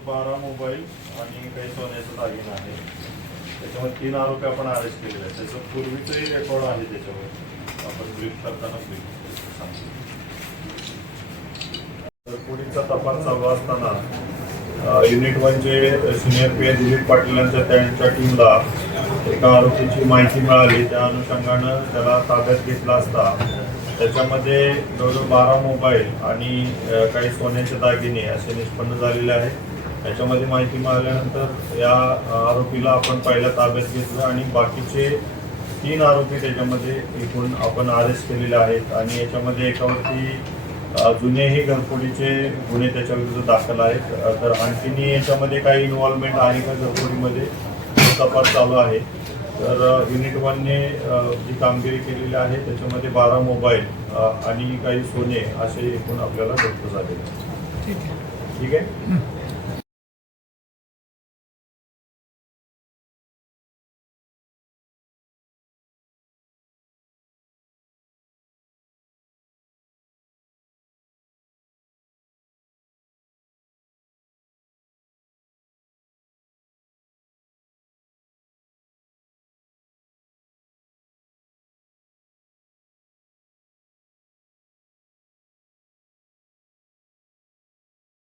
बारा मोबाईल आणि काही सोन्याचं दागिन आहे त्याच्यामध्ये तीन आरोपी आपण अरेस्ट केलेले आहेत. त्याचं पूर्वीचंही रेकॉर्ड आहे त्याच्यावर. आपण ब्रीफ करताना ब्रीफ सांगतो. तर पुढीलचा तपास चालू असताना unit वनचे senior P S Dilip Patil यांच्या त्यांच्या टीमला एका आरोपीची माहिती मिळाली. त्या अनुषंगानं त्याला ताब्यात घेतला असता त्याच्यामध्ये जवळजवळ बारा मोबाईल आणि काही सोन्याचे दागिने असे निष्पन्न झालेले आहे याच्यामध्ये माहिती मिळाल्यानंतर या आरोपीला आपण पहिल्या ताब्यात घेतलं आणि बाकीचे तीन आरोपी त्याच्यामध्ये एकूण आपण अरेस्ट केलेले आहेत. आणि याच्यामध्ये एकावरती जुनेही घरफोडीचे गुन्हे त्याच्या विरुद्ध दाखल आहेत. तर आणखीनही याच्यामध्ये काही इन्व्हॉल्वमेंट आहे का घरफोडीमध्ये? तपास चालू आहे. तर युनिट वनने जी कामगिरी केलेली आहे त्याच्यामध्ये बारा मोबाईल आणि काही सोने असे एकूण आपल्याला जप्त झालेले आहेत. ठीक आहे. ठीक आहे?